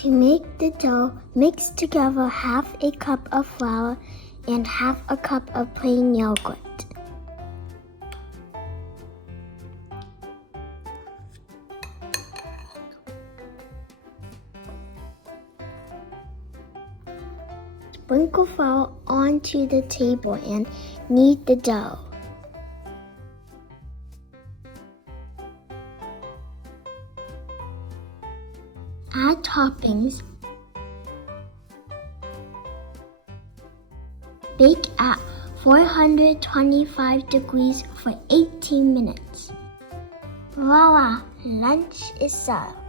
To make the dough, mix together half a cup of flour and half a cup of plain yogurt. Sprinkle flour onto the table and knead the dough. Add toppings. Bake at 425 degrees for 18 minutes. Voila! Lunch is served.